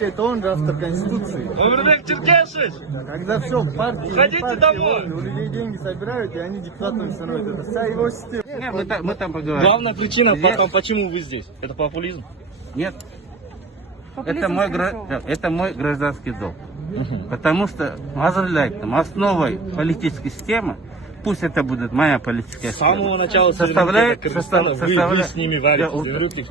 Это он же автор Конституции. Омирбек Черкешевич! Когда все в партии, Уходите партии домой! у людей деньги собирают, и они депутатами становятся. Это вся его система. Нет, мы там поговорим. Главная причина, Здесь- потом, почему вы здесь? Это популизм? Нет. Это мой гражданский долг. Потому что основой политической системы, пусть это будет моя политическая С самого система, начала составляет- Кыргызстана вы с ними варитесь.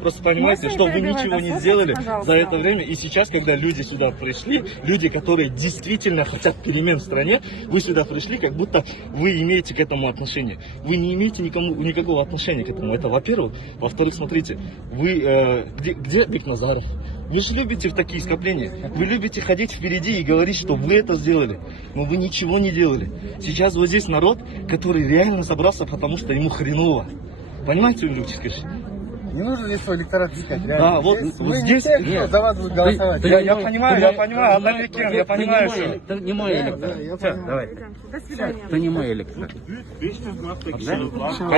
Просто понимаете, что вы ничего не сделали за это время. И сейчас, когда люди сюда пришли, люди, которые действительно хотят перемен в стране, вы сюда пришли, как будто вы имеете к этому отношение. Вы не имеете никакого отношения к этому. Это во-первых. Во-вторых, смотрите, вы где Бекназаров? Вы же любите в такие скопления. Вы любите ходить впереди и говорить, что вы это сделали. Но вы ничего не делали. Сейчас вот здесь народ, который реально собрался, потому что ему хреново. Понимаете, люди, скажите? Не нужно здесь свой электорат искать. Реально. Да, вот здесь... Те, кто за вас будет голосовать. Я понимаю, Атамбекен, я понимаю, что... Это не мой электорат. Все, давай. До свидания. Это не мой электорат. Конечно.